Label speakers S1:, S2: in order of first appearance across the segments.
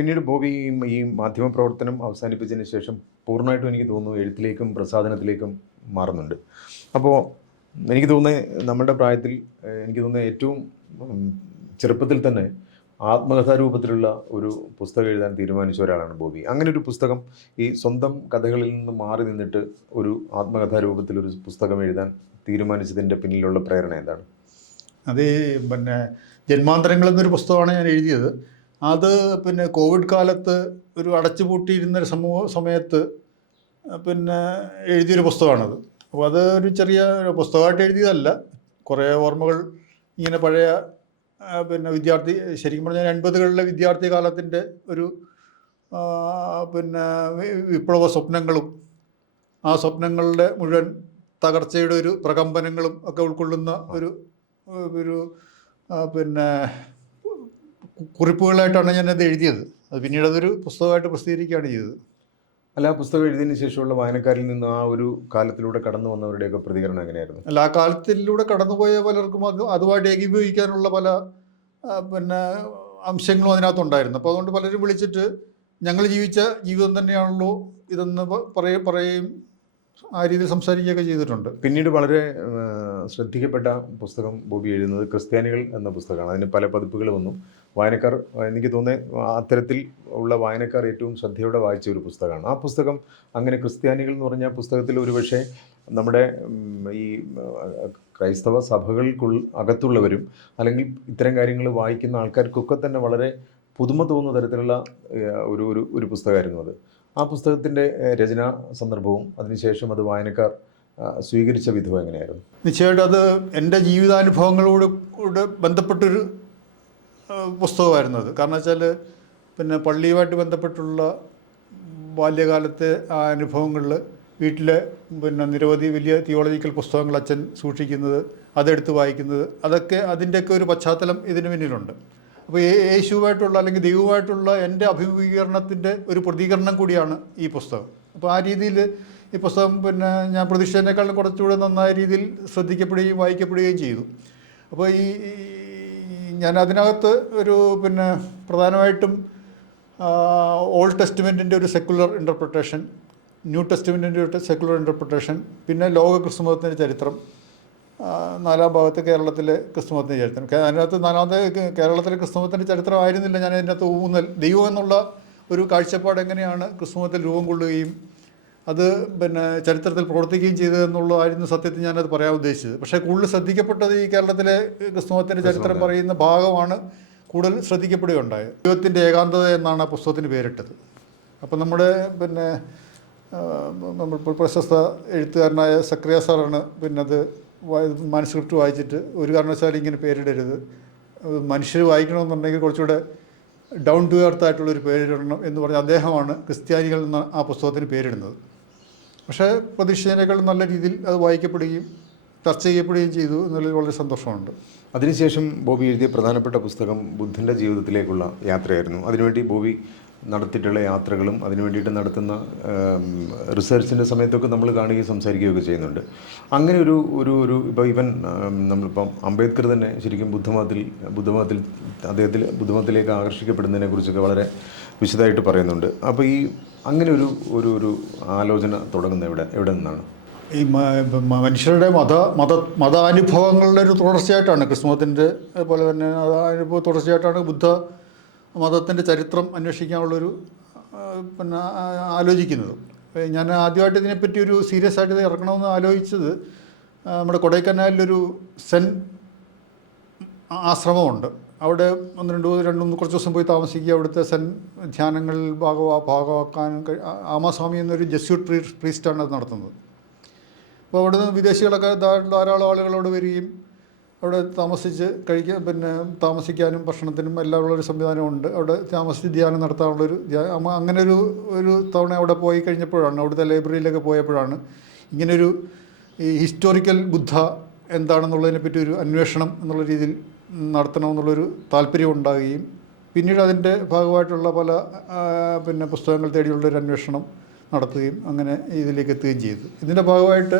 S1: പിന്നീട് ബോബി ഈ- മാധ്യമ പ്രവർത്തനം അവസാനിപ്പിച്ചതിന് ശേഷം പൂർണമായിട്ടും എനിക്ക് തോന്നുന്നു എഴുത്തിലേക്കും പ്രസാധനത്തിലേക്കും മാറുന്നുണ്ട്. അപ്പോൾ എനിക്ക് തോന്നുന്നത് നമ്മുടെ പ്രായത്തിൽ എനിക്ക് തോന്നുന്നത് ഏറ്റവും ചെറുപ്പത്തിൽ തന്നെ ആത്മകഥാരൂപത്തിലുള്ള ഒരു പുസ്തകം എഴുതാൻ തീരുമാനിച്ച ഒരാളാണ് ബോബി. അങ്ങനെ ഒരു പുസ്തകം ഈ സ്വന്തം കഥകളിൽ നിന്ന് മാറി നിന്നിട്ട് ഒരു ആത്മകഥാരൂപത്തിൽ ഒരു പുസ്തകം എഴുതാൻ തീരുമാനിച്ചതിന്റെ പിന്നിലുള്ള പ്രേരണ എന്താണ്?
S2: അത് പിന്നെ ജന്മാന്തരങ്ങൾ എന്നൊരു പുസ്തകമാണ് ഞാൻ എഴുതിയത്. അത് പിന്നെ കോവിഡ് കാലത്ത് ഒരു അടച്ചുപൂട്ടിയിരുന്ന സമൂഹ സമയത്ത് പിന്നെ എഴുതിയൊരു പുസ്തകമാണത്. അപ്പോൾ അത് ഒരു ചെറിയ പുസ്തകമായിട്ട് എഴുതിയതല്ല. കുറേ ഓർമ്മകൾ ഇങ്ങനെ പഴയ പിന്നെ വിദ്യാർത്ഥി ശരിക്കും പറഞ്ഞാൽ എൺപതുകളിലെ വിദ്യാർത്ഥി കാലത്തിന്റെ ഒരു പിന്നെ വിപ്ലവ സ്വപ്നങ്ങളും ആ സ്വപ്നങ്ങളുടെ മുഴുവൻ തകർച്ചയുടെ ഒരു പ്രകമ്പനങ്ങളും ഒക്കെ ഉൾക്കൊള്ളുന്ന ഒരു ഒരു പിന്നെ കുറിപ്പുകളായിട്ടാണ് അത് എഴുതിയത്. അത് പിന്നീട് അതൊരു പുസ്തകമായിട്ട് പ്രസിദ്ധീകരിക്കുകയാണ് ചെയ്തത്.
S1: അല്ല ആ പുസ്തകം എഴുതിയതിന് ശേഷമുള്ള വായനക്കാരിൽ നിന്ന് ആ ഒരു കാലത്തിലൂടെ കടന്നു വന്നവരുടെയൊക്കെ പ്രതികരണം എങ്ങനെയായിരുന്നു?
S2: അല്ല ആ കാലത്തിലൂടെ കടന്നുപോയ പലർക്കും അത് അതുമായിട്ട് ഏകീഭവിക്കാനുള്ള പല പിന്നെ അംശങ്ങളും അതിനകത്തുണ്ടായിരുന്നു. അപ്പോൾ അതുകൊണ്ട് പലരും വിളിച്ചിട്ട് ഞങ്ങൾ ജീവിച്ച ജീവിതം തന്നെയാണല്ലോ ഇതെന്ന് പറയ പറയുകയും ആ രീതിയിൽ സംസാരിക്കുകയൊക്കെ ചെയ്തിട്ടുണ്ട്.
S1: പിന്നീട് വളരെ ശ്രദ്ധിക്കപ്പെട്ട പുസ്തകം ബോബി എഴുതുന്നത് ക്രിസ്ത്യാനികൾ എന്ന പുസ്തകമാണ്. അതിന് പല പതിപ്പുകൾ വന്നു. വായനക്കാർ എനിക്ക് തോന്നുന്നത് അത്തരത്തിൽ ഉള്ള വായനക്കാർ ഏറ്റവും ശ്രദ്ധയോടെ വായിച്ച ഒരു പുസ്തകമാണ്. ആ പുസ്തകം അങ്ങനെ ക്രിസ്ത്യാനികൾ എന്ന് പറഞ്ഞ പുസ്തകത്തിൽ ഒരുപക്ഷെ നമ്മുടെ ഈ ക്രൈസ്തവ സഭകൾക്കുൾ അകത്തുള്ളവരും അല്ലെങ്കിൽ ഇത്തരം കാര്യങ്ങൾ വായിക്കുന്ന ആൾക്കാർക്കൊക്കെ തന്നെ വളരെ പുതുമ തോന്നുന്ന തരത്തിലുള്ള ഒരു ഒരു ഒരു പുസ്തകമായിരുന്നു അത്. ആ പുസ്തകത്തിന്റെ രചനാ സന്ദർഭവും അതിനുശേഷം അത് വായനക്കാർ സ്വീകരിച്ച വിധവും എങ്ങനെയായിരുന്നു?
S2: നിശ്ചയമായിട്ടും അത് എന്റെ ജീവിതാനുഭവങ്ങളോട് ബന്ധപ്പെട്ടൊരു പുസ്തകമായിരുന്നു അത്. കാരണം വെച്ചാൽ പിന്നെ പള്ളിയുമായിട്ട് ബന്ധപ്പെട്ടുള്ള ബാല്യകാലത്തെ ആ അനുഭവങ്ങളിൽ വീട്ടിലെ പിന്നെ നിരവധി വലിയ തിയോളജിക്കൽ പുസ്തകങ്ങൾ അച്ഛൻ സൂക്ഷിക്കുന്നത് അതെടുത്ത് വായിക്കുന്നത് അതൊക്കെ അതിന്റെയൊക്കെ ഒരു പശ്ചാത്തലം ഇതിന് പിന്നിലുണ്ട്. അപ്പോൾ യേശുവായിട്ടുള്ള അല്ലെങ്കിൽ ദൈവമായിട്ടുള്ള എന്റെ അഭിമുഖീകരണത്തിന്റെ ഒരു പ്രതികരണം കൂടിയാണ് ഈ പുസ്തകം. അപ്പോൾ ആ രീതിയിൽ ഈ പുസ്തകം പിന്നെ ഞാൻ പ്രതീക്ഷിച്ചതിനേക്കാളും കുറച്ചുകൂടെ നന്നായ രീതിയിൽ ശ്രദ്ധിക്കപ്പെടുകയും വായിക്കപ്പെടുകയും ചെയ്തു. അപ്പോൾ ഈ ഞാൻ അതിനകത്ത് ഒരു പിന്നെ പ്രധാനമായിട്ടും ഓൾഡ് ടെസ്റ്റ്മെന്റിന്റെ ഒരു സെക്കുലർ ഇന്റർപ്രിട്ടേഷൻ ന്യൂ ടെസ്റ്റ്മെന്റിന്റെ ഒരു സെക്കുലർ ഇന്റർപ്രിട്ടേഷൻ പിന്നെ ലോക ക്രിസ്തുമതത്തിന്റെ ചരിത്രം നാലാം ഭാഗത്ത് കേരളത്തിലെ ക്രിസ്തുമതത്തിന്റെ ചരിത്രം. അതിനകത്ത് നാലാമത്തെ കേരളത്തിലെ ക്രിസ്തുമതത്തിന്റെ ചരിത്രമായിരുന്നില്ല ഞാൻ അതിനകത്ത് ഊന്നൽ. ദൈവം എന്നുള്ള ഒരു കാഴ്ചപ്പാട് എങ്ങനെയാണ് ക്രിസ്തുമതത്തിൽ രൂപം കൊള്ളുകയും അത് പിന്നെ ചരിത്രത്തിൽ പ്രവർത്തിക്കുകയും ചെയ്തതെന്നുള്ളതായിരുന്നു സത്യത്തിൽ ഞാനത് പറയാൻ ഉദ്ദേശിച്ചത്. പക്ഷേ കൂടുതൽ ശ്രദ്ധിക്കപ്പെട്ടത് ഈ കേരളത്തിലെ ക്രിസ്തുമതത്തിന്റെ ചരിത്രം പറയുന്ന ഭാഗമാണ് കൂടുതൽ ശ്രദ്ധിക്കപ്പെടുകയുണ്ടായത്. ദൈവത്തിന്റെ ഏകാന്തത എന്നാണ് ആ പുസ്തകത്തിന് പേരിട്ടത്. അപ്പം നമ്മുടെ പിന്നെ നമ്മൾ പ്രശസ്ത എഴുത്തുകാരനായ സക്രിയ സാറാണ് പിന്നെ അത് മാനുസ്ക്രിപ്റ്റ് വായിച്ചിട്ട് ഒരു കാരണവശാലും ഇങ്ങനെ പേരിടരുത്. മനുഷ്യർ വായിക്കണമെന്നുണ്ടെങ്കിൽ കുറച്ചുകൂടെ ഡൗൺ ടു എർത്ത് ആയിട്ടുള്ളൊരു പേരിടണം എന്ന് പറഞ്ഞ അദ്ദേഹമാണ് ക്രിസ്ത്യാനികൾ എന്ന ആ പുസ്തകത്തിന് പേരിടുന്നത്. പക്ഷേ പ്രതീക്ഷിച്ചതിനേക്കാൾ നല്ല രീതിയിൽ അത് വായിക്കപ്പെടുകയും ചർച്ച ചെയ്യപ്പെടുകയും ചെയ്തു എന്നുള്ളതിൽ വളരെ സന്തോഷമുണ്ട്.
S1: അതിനുശേഷം ബോബി എഴുതിയ പ്രധാനപ്പെട്ട പുസ്തകം ബുദ്ധന്റെ ജീവിതത്തിലേക്കുള്ള യാത്രയായിരുന്നു. അതിനുവേണ്ടി ബോബി നടത്തിയിട്ടുള്ള യാത്രകളും അതിനു വേണ്ടിയിട്ട് നടത്തുന്ന റിസർച്ചിന്റെ സമയത്തൊക്കെ നമ്മൾ കാണുകയും സംസാരിക്കുകയൊക്കെ ചെയ്യുന്നുണ്ട്. അങ്ങനെ ഒരു ഒരു ഒരു ഇപ്പോൾ ഇവൻ നമ്മളിപ്പം അംബേദ്കർ തന്നെ ശരിക്കും ബുദ്ധമതത്തിൽ ബുദ്ധമതത്തിൽ അദ്ദേഹത്തിൽ ബുദ്ധമതത്തിലേക്ക് ആകർഷിക്കപ്പെടുന്നതിനെ കുറിച്ചൊക്കെ വളരെ വിശദമായിട്ട് പറയുന്നുണ്ട്. അപ്പോൾ ഈ അങ്ങനെ ഒരു ഒരു ഒരു ആലോചന തുടങ്ങുന്ന എവിടെ എവിടെ നിന്നാണ്?
S2: ഈ മനുഷ്യരുടെ മത മത മതാനുഭവങ്ങളുടെ ഒരു തുടർച്ചയായിട്ടാണ് ക്രിസ്മതത്തിന്റെ അതുപോലെ തന്നെ മതാനുഭവ തുടർച്ചയായിട്ടാണ് ബുദ്ധ മതത്തിന്റെ ചരിത്രം അന്വേഷിക്കാനുള്ളൊരു പിന്നെ ആലോചിക്കുന്നത്. ഞാൻ ആദ്യമായിട്ട് ഇതിനെപ്പറ്റി ഒരു സീരിയസ് ആയിട്ട് ഇത് ഇറക്കണമെന്ന് ആലോചിച്ചത് നമ്മുടെ കൊടൈക്കനാലിലൊരു സെൻ ആശ്രമമുണ്ട്. അവിടെ ഒന്ന് രണ്ട് രണ്ട് മൂന്ന് കുറച്ച് ദിവസം പോയി താമസിക്കുക. അവിടുത്തെ സെൻ ധ്യാനങ്ങളിൽ ഭാഗമാ ഭാഗമാക്കാൻ ആമാസ്വാമി എന്നൊരു ജസ്യൂട്ട് പ്രീ പ്രീസ്റ്റാണ് അത് നടത്തുന്നത്. അപ്പോൾ അവിടെ നിന്ന് വിദേശികളൊക്കെ ധാരാളം ആളുകളോട് വരികയും അവിടെ താമസിച്ച് കഴിക്കാൻ പിന്നെ താമസിക്കാനും ഭക്ഷണത്തിനും എല്ലാം ഉള്ളൊരു സംവിധാനമുണ്ട്. അവിടെ താമസിച്ച് ധ്യാനം നടത്താനുള്ളൊരു അങ്ങനെ ഒരു ഒരു തവണ അവിടെ പോയി കഴിഞ്ഞപ്പോഴാണ് അവിടുത്തെ ലൈബ്രറിയിലൊക്കെ പോയപ്പോഴാണ് ഇങ്ങനൊരു ഈ ഹിസ്റ്റോറിക്കൽ ബുദ്ധ എന്താണെന്നുള്ളതിനെ പറ്റി ഒരു അന്വേഷണം എന്നുള്ള രീതിയിൽ നടത്തണമെന്നുള്ളൊരു താല്പര്യം ഉണ്ടാകുകയും പിന്നീട് അതിന്റെ ഭാഗമായിട്ടുള്ള പല പിന്നെ പുസ്തകങ്ങൾ തേടിയുള്ളൊരു അന്വേഷണം നടത്തുകയും അങ്ങനെ ഇതിലേക്ക് എത്തുകയും ചെയ്തു. ഇതിന്റെ ഭാഗമായിട്ട്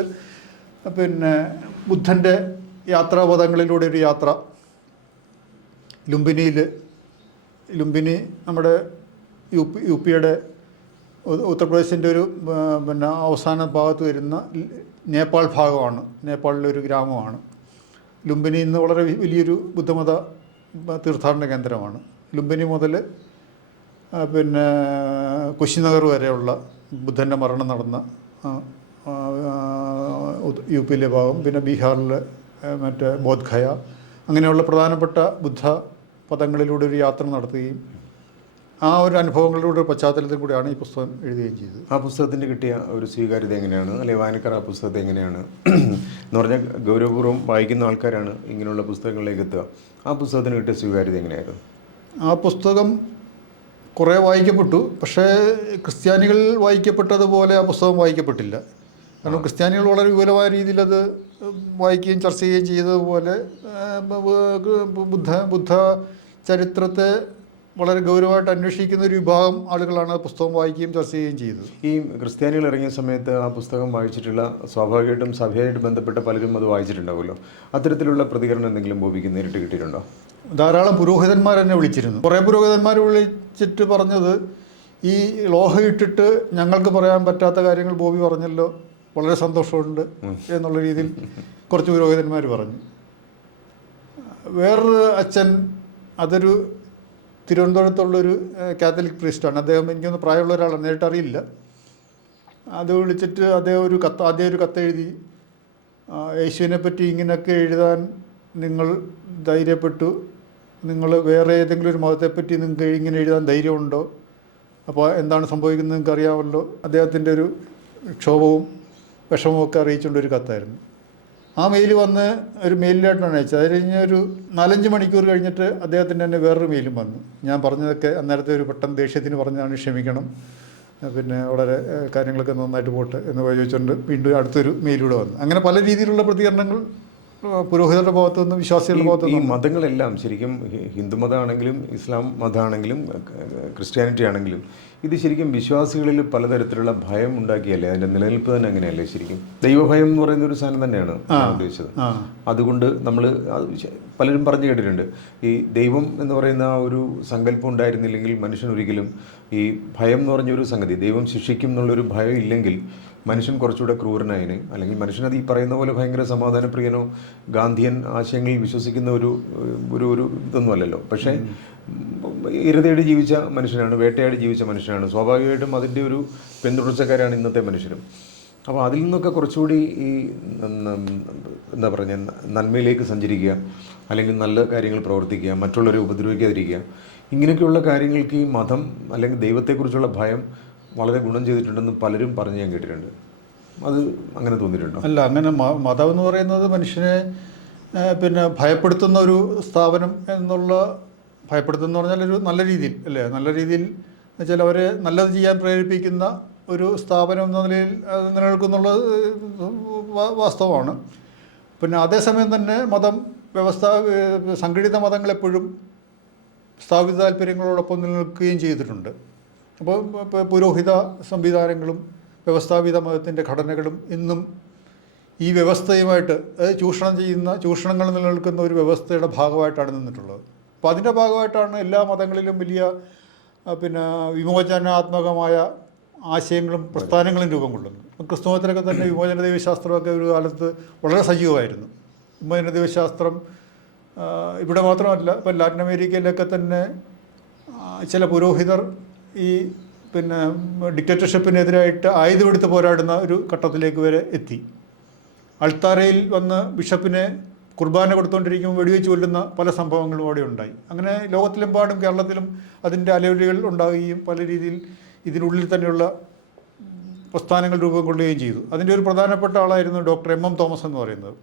S2: പിന്നെ ബുദ്ധന്റെ യാത്രാപഥങ്ങളിലൂടെ ഒരു യാത്ര. ലുംബിനിയിൽ ലുംബിനി നമ്മുടെ യു പി യു പിയുടെ ഉത്തർപ്രദേശിന്റെ ഒരു പിന്നെ അവസാന ഭാഗത്ത് വരുന്ന നേപ്പാൾ ഭാഗമാണ്. നേപ്പാളിലെ ഒരു ഗ്രാമമാണ്. ലുംബിനി ഇന്ന് വളരെ വലിയൊരു ബുദ്ധമത തീർത്ഥാടന കേന്ദ്രമാണ്. ലുംബിനി മുതൽ പിന്നെ കുശിനഗർ വരെയുള്ള ബുദ്ധന്റെ മരണം നടന്ന യു പിയിലെ ഭാഗം. പിന്നെ ബീഹാറിലെ മറ്റേ ബോധ്ഖയ അങ്ങനെയുള്ള പ്രധാനപ്പെട്ട ബുദ്ധ പദങ്ങളിലൂടെ ഒരു യാത്ര നടത്തുകയും ആ ഒരു അനുഭവങ്ങളിലൂടെ ഒരു പശ്ചാത്തലത്തിൽ കൂടിയാണ് ഈ പുസ്തകം എഴുതുകയും ചെയ്തത്.
S1: ആ പുസ്തകത്തിന് കിട്ടിയ ഒരു സ്വീകാര്യത എങ്ങനെയാണ്? അല്ലെങ്കിൽ വായനക്കാർ ആ പുസ്തകത്തെ എങ്ങനെയാണ്? എന്ന് പറഞ്ഞാൽ ഗൗരവപൂർവം വായിക്കുന്ന ആൾക്കാരാണ് ഇങ്ങനെയുള്ള പുസ്തകങ്ങളിലേക്ക് എത്തുക. ആ പുസ്തകത്തിന് കിട്ടിയ സ്വീകാര്യത എങ്ങനെയായിരുന്നു?
S2: ആ പുസ്തകം കുറേ വായിക്കപ്പെട്ടു. പക്ഷേ ക്രിസ്ത്യാനികൾ വായിക്കപ്പെട്ടതുപോലെ ആ പുസ്തകം വായിക്കപ്പെട്ടില്ല. കാരണം ക്രിസ്ത്യാനികൾ വളരെ വിപുലമായ രീതിയിൽ അത് വായിക്കുകയും ചർച്ച ചെയ്യുകയും ചെയ്തതുപോലെ ബുദ്ധ ബുദ്ധ ചരിത്രത്തെ വളരെ ഗൗരവമായിട്ട് അന്വേഷിക്കുന്ന ഒരു വിഭാഗം ആളുകളാണ് പുസ്തകം വായിക്കുകയും ചർച്ച ചെയ്യുകയും ചെയ്തത്.
S1: ഈ ക്രിസ്ത്യാനികൾ ഇറങ്ങിയ സമയത്ത് ആ പുസ്തകം വായിച്ചിട്ടുള്ള സ്വാഭാവികമായിട്ടും സഭയായിട്ട് ബന്ധപ്പെട്ട പലരും അത് വായിച്ചിട്ടുണ്ടാവുമല്ലോ. അത്തരത്തിലുള്ള പ്രതികരണം എന്തെങ്കിലും ബോബിക്ക് നേരിട്ട് കിട്ടിയിട്ടുണ്ടോ?
S2: ധാരാളം പുരോഹിതന്മാർ എന്നെ വിളിച്ചിരുന്നു. കുറേ പുരോഹിതന്മാർ വിളിച്ചിട്ട് പറഞ്ഞത് ഈ ലോഹ ഇട്ടിട്ട് ഞങ്ങൾക്ക് പറയാൻ പറ്റാത്ത കാര്യങ്ങൾ ബോബി പറഞ്ഞല്ലോ വളരെ സന്തോഷമുണ്ട് എന്നുള്ള രീതിയിൽ കുറച്ച് പുരോഹിതന്മാർ പറഞ്ഞു. വേറൊരു അച്ഛൻ അതൊരു തിരുവനന്തപുരത്തുള്ളൊരു കാത്തലിക് പ്രീസ്റ്റാണ്. അദ്ദേഹം എനിക്കൊന്ന് പ്രായമുള്ള ഒരാളാണ് നേരിട്ടറിയില്ല അത് വിളിച്ചിട്ട് അദ്ദേഹം ഒരു കത്ത് ആദ്യം ഒരു കത്ത് എഴുതി ആ, യേശുവിനെ പറ്റി ഇങ്ങനെയൊക്കെ എഴുതാൻ നിങ്ങൾ ധൈര്യപ്പെട്ടു. നിങ്ങൾ വേറെ ഏതെങ്കിലും ഒരു മതത്തെപ്പറ്റി നിങ്ങൾക്ക് ഇങ്ങനെ എഴുതാൻ ധൈര്യമുണ്ടോ? അപ്പോൾ എന്താണ് സംഭവിക്കുന്നത് നിങ്ങൾക്ക് അറിയാമല്ലോ അദ്ദേഹത്തിന്റെ ഒരു ക്ഷോഭവും വിഷമവും അറിയിച്ചുള്ളൊരു കത്തായിരുന്നു. ആ മെയിൽ വന്ന് ഒരു മെയിലിലായിട്ടാണ് അയച്ചത്. അത് കഴിഞ്ഞ് ഒരു നാലഞ്ച് മണിക്കൂർ കഴിഞ്ഞിട്ട് അദ്ദേഹത്തിന്റെ തന്നെ വേറൊരു മെയിലും വന്നു. ഞാൻ പറഞ്ഞതൊക്കെ അന്നേരത്തെ ഒരു പെട്ടെന്ന് ദേഷ്യത്തിന് പറഞ്ഞതാണ് ക്ഷമിക്കണം. പിന്നെ വളരെ കാര്യങ്ങളൊക്കെ നന്നായിട്ട് പോട്ടെ എന്ന് ചോദിച്ചുകൊണ്ട് വീണ്ടും അടുത്തൊരു മെയിലൂടെ വന്നു. അങ്ങനെ പല രീതിയിലുള്ള പ്രതികരണങ്ങൾ പുരോഹിതരുടെ ഭാഗത്തുനിന്നും വിശ്വാസികളുടെ ഭാഗത്തുനിന്നും
S1: ഈ മതങ്ങളെല്ലാം ശരിക്കും ഹിന്ദു മതമാണെങ്കിലും ഇസ്ലാം മതമാണെങ്കിലും ക്രിസ്ത്യാനിറ്റി ആണെങ്കിലും ഇത് ശരിക്കും വിശ്വാസികളിൽ പലതരത്തിലുള്ള ഭയം ഉണ്ടാക്കിയല്ലേ? അതിന്റെ നിലനിൽപ്പ് തന്നെ അങ്ങനെയല്ലേ ശരിക്കും? ദൈവഭയം എന്ന് പറയുന്ന ഒരു സാധനം തന്നെയാണ് ഉദ്ദേശിച്ചത്. അതുകൊണ്ട് നമ്മൾ പലരും പറഞ്ഞു കേട്ടിട്ടുണ്ട്. ഈ ദൈവം എന്ന് പറയുന്ന ആ ഒരു സങ്കല്പം ഉണ്ടായിരുന്നില്ലെങ്കിൽ മനുഷ്യൻ ഒരിക്കലും ഈ ഭയം എന്ന് പറഞ്ഞൊരു സംഗതി ദൈവം ശിക്ഷിക്കും എന്നുള്ളൊരു ഭയം ഇല്ലെങ്കിൽ മനുഷ്യൻ കുറച്ചുകൂടെ ക്രൂരനായന്. അല്ലെങ്കിൽ മനുഷ്യൻ അത് ഈ പറയുന്ന പോലെ ഭയങ്കര സമാധാനപ്രിയനോ ഗാന്ധിയൻ ആശയങ്ങളിൽ വിശ്വസിക്കുന്ന ഒരു ഒരു ഒരു ഇതൊന്നും അല്ലല്ലോ. പക്ഷേ ഇരതേടി ജീവിച്ച മനുഷ്യനാണ് വേട്ടയാടി ജീവിച്ച മനുഷ്യനാണ്. സ്വാഭാവികമായിട്ടും അതിന്റെ ഒരു പിന്തുടർച്ചക്കാരാണ് ഇന്നത്തെ മനുഷ്യരും. അപ്പോൾ അതിൽ നിന്നൊക്കെ കുറച്ചുകൂടി ഈ എന്താ പറഞ്ഞ നന്മയിലേക്ക് സഞ്ചരിക്കുക അല്ലെങ്കിൽ നല്ല കാര്യങ്ങൾ പ്രവർത്തിക്കുക മറ്റുള്ളവരെ ഉപദ്രവിക്കാതിരിക്കുക. ഇങ്ങനെയൊക്കെയുള്ള കാര്യങ്ങൾക്ക് ഈ മതം അല്ലെങ്കിൽ ദൈവത്തെക്കുറിച്ചുള്ള ഭയം വളരെ ഗുണം ചെയ്തിട്ടുണ്ടെന്ന് പലരും പറഞ്ഞ് ഞാൻ കേട്ടിട്ടുണ്ട്. അത് അങ്ങനെ തോന്നിയിട്ടുണ്ടോ?
S2: അല്ല അങ്ങനെ മതം എന്ന് പറയുന്നത് മനുഷ്യനെ പിന്നെ ഭയപ്പെടുത്തുന്ന ഒരു സ്ഥാപനം എന്നുള്ള ഭയപ്പെടുത്തുന്ന പറഞ്ഞാൽ ഒരു നല്ല രീതിയിൽ അല്ലേ? നല്ല രീതിയിൽ എന്നുവെച്ചാൽ അവരെ നല്ലത് ചെയ്യാൻ പ്രേരിപ്പിക്കുന്ന ഒരു സ്ഥാപനം എന്ന നിലയിൽ അത് നിലനിൽക്കുന്നുള്ളത് വാസ്തവമാണ്. പിന്നെ അതേസമയം തന്നെ മതം വ്യവസ്ഥ സംഘടിത മതങ്ങളെപ്പോഴും സ്ഥാപിത താല്പര്യങ്ങളോടൊപ്പം നിലനിൽക്കുകയും ചെയ്തിട്ടുണ്ട്. അപ്പോൾ പുരോഹിത സംവിധാനങ്ങളും വ്യവസ്ഥാപിത മതത്തിന്റെ ഘടനകളും ഇന്നും ഈ വ്യവസ്ഥയുമായിട്ട് അതായത് ചൂഷണം ചെയ്യുന്ന ചൂഷണങ്ങൾ നിലനിൽക്കുന്ന ഒരു വ്യവസ്ഥയുടെ ഭാഗമായിട്ടാണ് നിന്നിട്ടുള്ളത്. അപ്പോൾ അതിന്റെ ഭാഗമായിട്ടാണ് എല്ലാ മതങ്ങളിലും വലിയ പിന്നെ വിമോചനാത്മകമായ ആശയങ്ങളും പ്രസ്ഥാനങ്ങളും രൂപം കൊള്ളുന്നത്. ക്രിസ്തുമതത്തിലൊക്കെ തന്നെ വിമോചന ദൈവശാസ്ത്രമൊക്കെ ഒരു കാലത്ത് വളരെ സജീവമായിരുന്നു. വിമോചന ദൈവശാസ്ത്രം ഇവിടെ മാത്രമല്ല ഇപ്പം ലാറ്റിൻ അമേരിക്കയിലൊക്കെ തന്നെ ചില പുരോഹിതർ ഈ പിന്നെ ഡിക്റ്റേറ്റർഷിപ്പിനെതിരായിട്ട് ആയുധമെടുത്ത് പോരാടുന്ന ഒരു ഘട്ടത്തിലേക്ക് വരെ എത്തി. അൾത്താരയിൽ വന്ന് ബിഷപ്പിനെ കുർബാന കൊടുത്തുകൊണ്ടിരിക്കുമ്പോൾ വെടിവെച്ച് കൊല്ലുന്ന പല സംഭവങ്ങളും അവിടെ ഉണ്ടായി. അങ്ങനെ ലോകത്തിലെമ്പാടും കേരളത്തിലും അതിന്റെ അലവലികൾ ഉണ്ടാവുകയും പല രീതിയിൽ ഇതിനുള്ളിൽ തന്നെയുള്ള പ്രസ്ഥാനങ്ങൾ രൂപം കൊള്ളുകയും ചെയ്തു. അതിന്റെ ഒരു പ്രധാനപ്പെട്ട ആളായിരുന്നു ഡോക്ടർ എം എം തോമസ് എന്ന് പറയുന്നത്.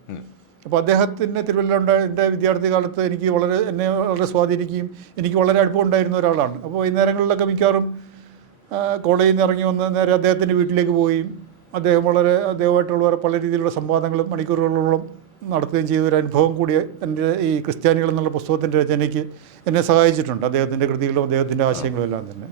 S2: അപ്പോൾ അദ്ദേഹത്തിന്റെ തിരുവല്ലുണ്ട് എന്റെ വിദ്യാർത്ഥി കാലത്ത് എനിക്ക് വളരെ എന്നെ വളരെ സ്വാധീനിക്കുകയും എനിക്ക് വളരെ അടുപ്പമുണ്ടായിരുന്ന ഒരാളാണ്. അപ്പോൾ വൈകുന്നേരങ്ങളിലൊക്കെ മിക്കവാറും കോളേജിൽ നിന്ന് ഇറങ്ങി വന്ന് നേരെ അദ്ദേഹത്തിന്റെ വീട്ടിലേക്ക് പോയി അദ്ദേഹം വളരെ അദ്ദേഹമായിട്ടുള്ള പല രീതിയിലുള്ള സംവാദങ്ങളും മണിക്കൂറുകളോളം നടത്തുകയും ചെയ്ത ഒരു അനുഭവം കൂടി എന്റെ ഈ ക്രിസ്ത്യാനികൾ എന്നുള്ള പുസ്തകത്തിന്റെ രചനയ്ക്ക് എന്നെ സഹായിച്ചിട്ടുണ്ട്. അദ്ദേഹത്തിന്റെ കൃതികളും അദ്ദേഹത്തിന്റെ ആശയങ്ങളും എല്ലാം തന്നെ.